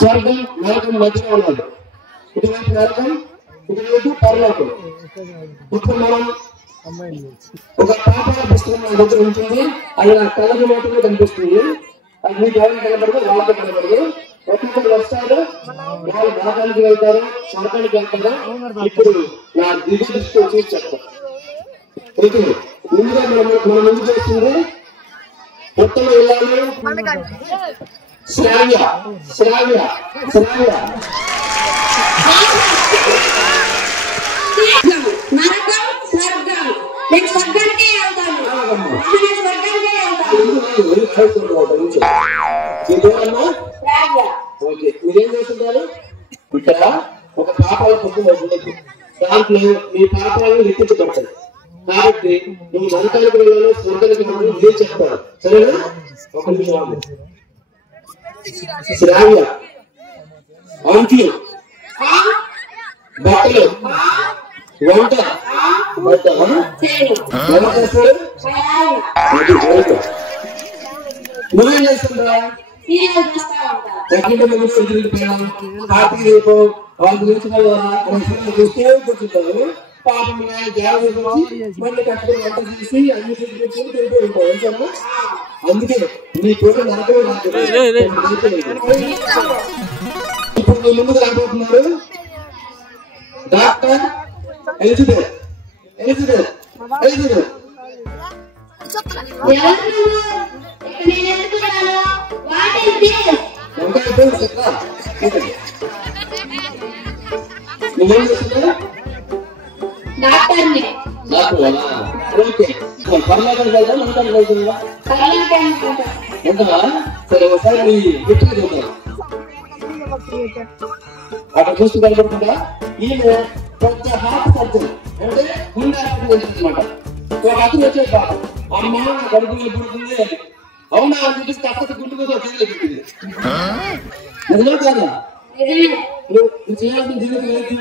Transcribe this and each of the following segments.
స్వర్గం నరకం మధ్యలో ఉన్నది. ఇటువైపు నరకం, ఇటువైపు పరలోకం. ఇప్పుడు మనం ఒక పాఠాల పుస్తకం నా దగ్గర ఉంటుంది. అది నా కళ్ళకి మాత్రమే కనిపిస్తుంది. అది మీకు ఎవరికి కనబడదు, వాళ్ళకి కనబడదు. ఒక్కొక్కరు వస్తారు, వాళ్ళు నరకానికి వెళ్తారు, స్వర్గానికి వెళ్తారు. ఇప్పుడు నా దిగు దృష్టి వచ్చి చెప్తాను. ముందుగా మనం ముందు చేస్తుంది ఉత్తమ ఇల్లాలు శ్రావ్య శ్రావ్య శ్రావ్య మీరేం చేస్తుంటారు? ఇక్కడ ఒక పాపాల పుస్తకం ఉంటుంది. దాంట్లో మీ పాపాలను లెక్కించబడతాయి. కాబట్టి నువ్వు నరకానికి వెళ్ళాలి, స్వర్గానికి వెళ్ళాలి, మీరు చెప్తారు. సరేనా? ఒక నిమిషం. శ్రావ్య అంట్లు, బట్టలు, వంట ఎలా చేస్తారు? నువ్వేం చేస్తుందా? కార్తీక దీపం వాళ్ళ గురించి చూస్తే కూర్చుంటారు. పాపం మళ్ళీ కష్టపడి వంట చేసి అన్ని తింటూ ఉంటాం. అందుకే నీ పేరు నరకమే నాకు. ఇప్పుడు మీ ముందుకు రాబోతున్నారు డాక్టర్ ఎలిజబెత్. ఎలిజబెత్ ఎలిజబెత్ నువ్వేం చేస్తున్నా? పర్లాకానికి వెళ్తా, మనకానికి వెళ్తుందా? ఎంతనా? సరే ఒకసారి మీ గుర్తుగా చూద్దాం. అక్కడ చూస్తూ కనబడుతుందా? ఈమె పెద్ద హార్ట్ సర్జన్, అంటే గుండె ఆపరేషన్ అనమాట. ఒక అతను వచ్చే బాబు అమ్మ గడుపులు పుడుతుంది అని. అవునా అని చెప్పేసి కష్టత గుండు మీద తెలియజేస్తుంది. నిజమే కాదా? నువ్వు చేయాల్సిన జీవితం ఏంటి?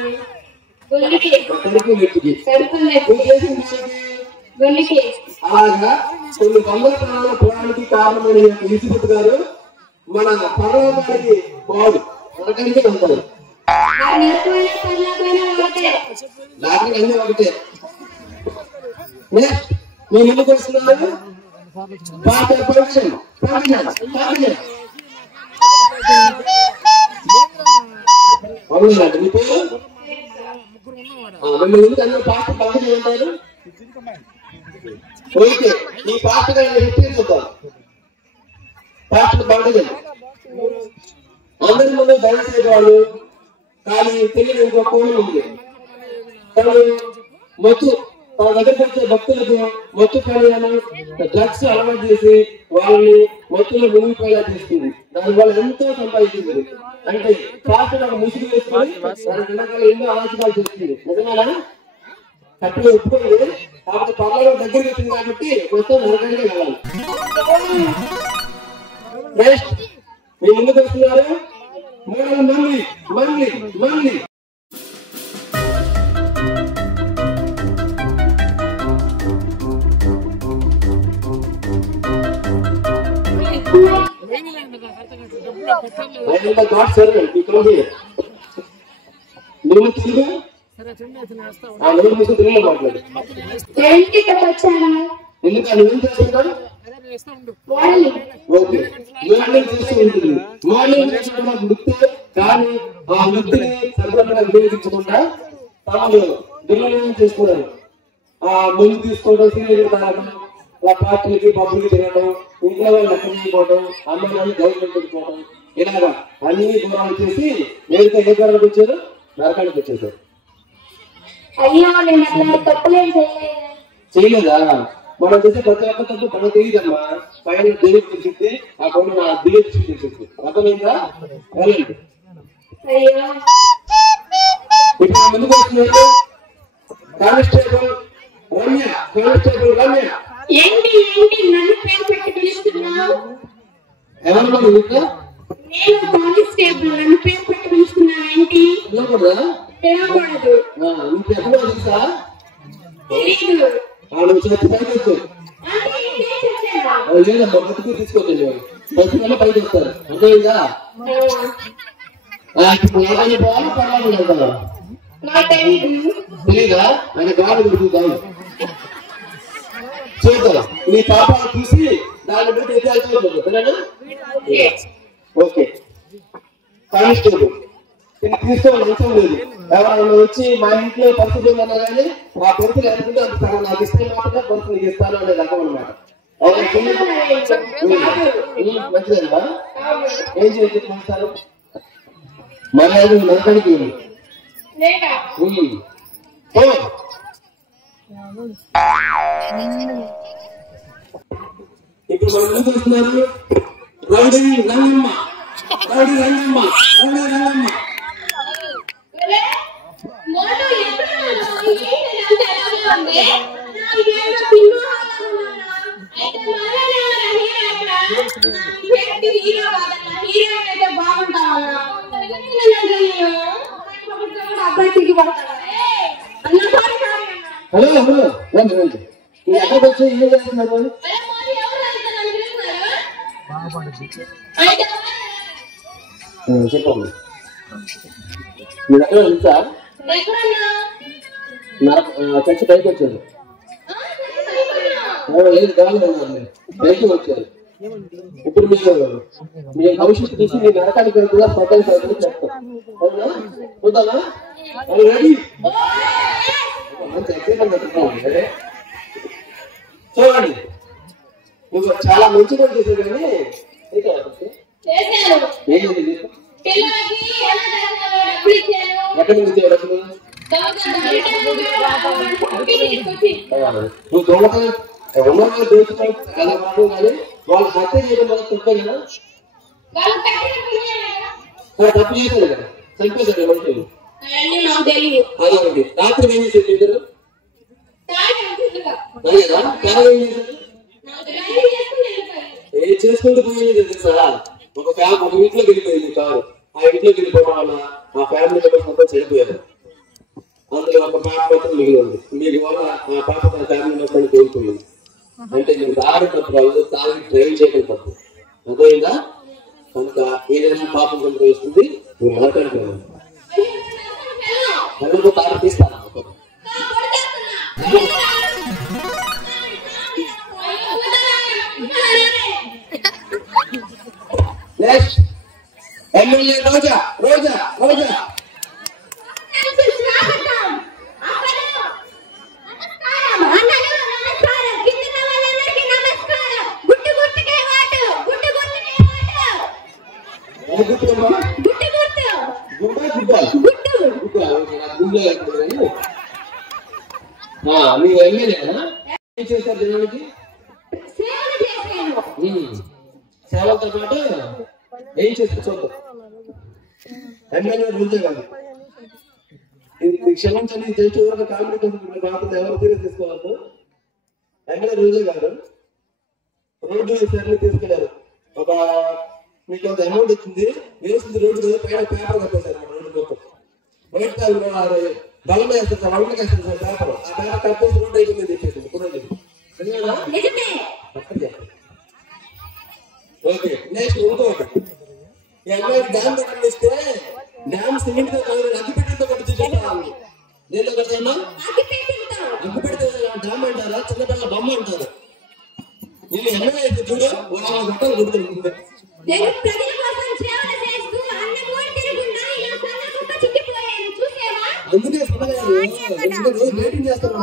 అలాగా కొన్ని వందల ప్రాణాల పోవడానికి కారణమైన ఎలిజబెత్ గారు మన పర్వతానికి పోదు, నరకానికి వెళ్తారు. నాకు అన్నీ ఒకటే. మీ ముందుకు వస్తున్నారు అవునండి. మీ పేరు మిమ్మల్ని ఎందుకు అందరూ పార్టీ పంపిణీ ఉంటారు? ఓకే, ఈ పార్టీ చూద్దాం. పార్టీ పండుగ అందరి ముందు బయటసేవాళ్ళు, కానీ తెలియని ఇంకో కోణం ఉంది. తను మొత్తు తన దగ్గరకు వచ్చే భక్తులకు మొత్తు పని డ్రగ్స్ అలవాటు చేసి వాళ్ళని మొత్తులో మునిగిపోయేలా చేస్తుంది. దానివల్ల ఎంతో సంపాదించింది. అంటే పార్టీ ఒక ముసుగు వేసుకొని దాని వెనకాల ఎన్నో ఆలోచనలు చేస్తుంది. నిజమేనా? కట్టుగా ఒప్పుకోలేదు. కాబట్టి పర్లలో దగ్గరికి వచ్చింది కాబట్టి మొత్తం నరకానికి వెళ్ళాలి. నెక్స్ట్ మీ ముందుకు వస్తున్నారు మళ్ళీ మళ్ళీ మళ్ళీ God servant, you come here. కానీ ఆ వృత్తిని సర్వంగా వినియోగించకుండా తాము దుర్వినియోగం చేస్తున్నారు. ఆ ముందు తీసుకోవడం, సీనియర్ తాగడం, పార్టీలకి పబ్బులకి తిరగడం, ఇంట్లో వాళ్ళు లెక్కపోవడం, అమ్మాయిలు గవర్నమెంట్ పోవడం, ఇలాగా అన్ని దూరాలు చేసి నేరుగా ఏ దూరానికి వచ్చారు? నరకానికి వచ్చేసారు. చేయలేదా? మనం చేసే ప్రతి ఒక్క తప్పు మనకు తెలియదమ్మా. పైన దేవుడికి తెలిసింది, ఆ కొండ నా దేవుడికి తెలిసింది. అర్థమైందా? వెళ్ళండి. ఇప్పుడు ముందుకు వస్తున్నారు కానిస్టేబుల్ రమ్య. కానిస్టేబుల్ రమ్య ఎవరన్నా మీకు? నేను కానిస్టేబుల్, నన్ను పేరు పెట్టి పిలుస్తున్నా ఏంటి? తెలియకూడదు. నీకు ఎక్కడో తెలుసా? తెలీదు. చెప్పి పైకి వస్తారు. లేదమ్మా, బతుకు తీసుకోలేదు. బతుకు పైకి వస్తారు. అర్థమైందా? ఇప్పుడు ఏదైనా పోవాలి పర్వాలేదు కదా తెలీదా ఆయన గాలి దొరుకుతాం చూద్దాం నీ పాపాలు చూసి దాన్ని బట్టి ఎదుగుతుంది ఓకే కానిస్టేబుల్ తీసుకోవాలి అవసరం లేదు ఎవరైనా వచ్చి మా ఇంట్లో పరిస్థితి ఉందన్నా కానీ మా పరిస్థితులు అనుకుంటే అంత సగం నాకు ఇస్తే మాత్రమే పరిస్థితి నీకు ఇస్తాను అనే రకం అనమాట మంచిదేనా ఏం చేస్తారు మర్యాద నరకానికి ఇప్పుడు మనం ఎందుకు వస్తున్నారు rowdy Rangamma rowdy Rangamma rowdy Rangamma hello hello రండి రండి మీరు ఎక్కడికి వచ్చి ఏం చేస్తున్నారు చెప్పండి మీరు ఎక్కడ తెలుసా చర్చ పైకి వచ్చారు లేదు కాదు పైకి వచ్చారు ఇప్పుడు మీ భవిష్యత్తు చూసి మీ నరకానికి కూడా స్వతంత్రం చెప్తాం అవునా చూద్దామా రెడీ చూడండి నువ్వు చాలా మంచి పని చేసావు కానీ ఎక్కడి నుంచి డబ్బులు నువ్వు దొంగతనం ఉన్నవాళ్ళు దోచుతావు కదా మాత్రం కానీ వాళ్ళు హత్య చేయడం వల్ల తప్పే కదా తప్పు చేశారు కదా చంపేశారు మనుషులు అదే రాత్రి ఏం చేశారు ఇద్దరు ఏం చేసుకుంటూ పోయింది తెలుసా ఒక ఇంట్లోకి వెళ్ళిపోయింది కారు ఆ ఇంట్లోకి వెళ్ళిపోవడం వల్ల ఆ ఫ్యామిలీ మెంబర్స్ మొత్తం చనిపోయారు అందులో ఒక పాప మొత్తం మిగిలి ఉంది మీకు వల్ల ఆ పాప తన ఫ్యామిలీ మొత్తాన్ని కోల్పోయింది అంటే నేను తాగడం తప్పు కాదు తాగి డ్రైవ్ చేయడం తప్పు అర్థమైందా కనుక ఏదైనా పాపం సంపాదిస్తుంది నువ్వు నరకానికి వెళ్ళదు తాగి తీస్తాను నెక్స్ట్ ఎమ్మెల్యే రోజా రోజా రోజా మీ ఎమ్మెల్యేనా ఏం చేస్తారు జనానికి సేవలతో పాటు ఏం చేస్తారు చూద్దాం ఎమ్మెల్యే రోజే కాదు క్షమించండి జస్ట్ ఎవరైనా కామెడీ కాకుండా ఎవరు తీరు తీసుకోవద్దు ఎమ్మెల్యే రోజే కాదు రోడ్డు వేసారని తీసుకెళ్లారు ఒక మీకు ఒక అమౌంట్ వచ్చింది వేసింది రోడ్డు మీద పైన పేపర్ కట్టేశారు రోడ్డు మొత్తం వైట్ కాదు బలం వేస్తారు వంటకి వేస్తారు పేపర్ ఆ పేపర్ కట్టేసి రోడ్డు అయిపోయింది తెచ్చేసింది కుర్రోజు ఓకే నెక్స్ట్ ఇంకోటి ఎమ్మెల్యే డ్యామ్ కట్టిస్తే డ్యామ్ సిమెంట్ తో కాదు అగ్గిపెట్టెలతో కట్టి చూపిస్తాను దేంతో కడతాను అగ్గిపెట్టె డ్యామ్ అంటారా చిన్నపిల్లల బొమ్మ అంటారు నేను ఎమ్మెల్యే అయితే చూడు వాళ్ళ గట్టలు కొడుతుంది అందుకే రేటింగ్ చేస్తాను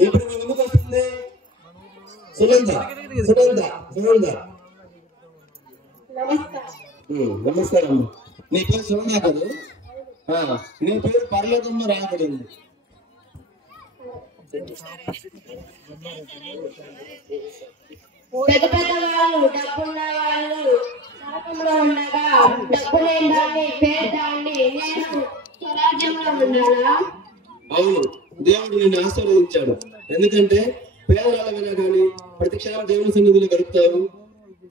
ఇప్పుడు మీ ముందుకు వస్తుంది సునంద సునంద సునంద నమస్కారం నీ పేరు సునంద కాదు నీ పేరు పర్లేదమ్మ రాయబడింది పెద్ద పెద్ద వాళ్ళు డబ్బున్న వాళ్ళు నరకంలో ఉండగా డబ్బు లేని దాన్ని పేరు దాన్ని నేను స్వరాజ్యంలో ఉండాలా అవును దేవుడు నిన్ను ఆశీర్వదించాడు ఎందుకంటే పేదవాళ్ళమైనా కానీ ప్రతి క్షణం దేవుని సన్నిధిలో గడుపుతావు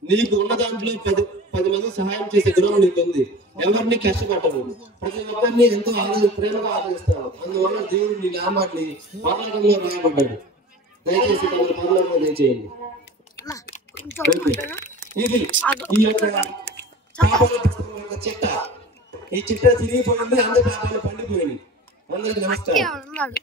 నీకు ఉన్న దాంట్లో 10 మంది సహాయం చేసే గుణం నీకు ఉంది ఎవరిని కష్టపడవు ప్రతి ఒక్కరిని ఎంతో ప్రేమగా ఆదరిస్తావు అందువల్ల దేవుడు నీ నామాన్ని పరలోకంలో రాయబడ్డాడు దయచేసి తమ పరలోకంలో దయచేయండి ఇది ఈ యొక్క పాపాల పుస్తకం యొక్క చిట్ట. ఈ చిట్ట తిరిగిపోయింది, అందరి పాపాలు పండిపోయింది. అందరికి నమస్కారం.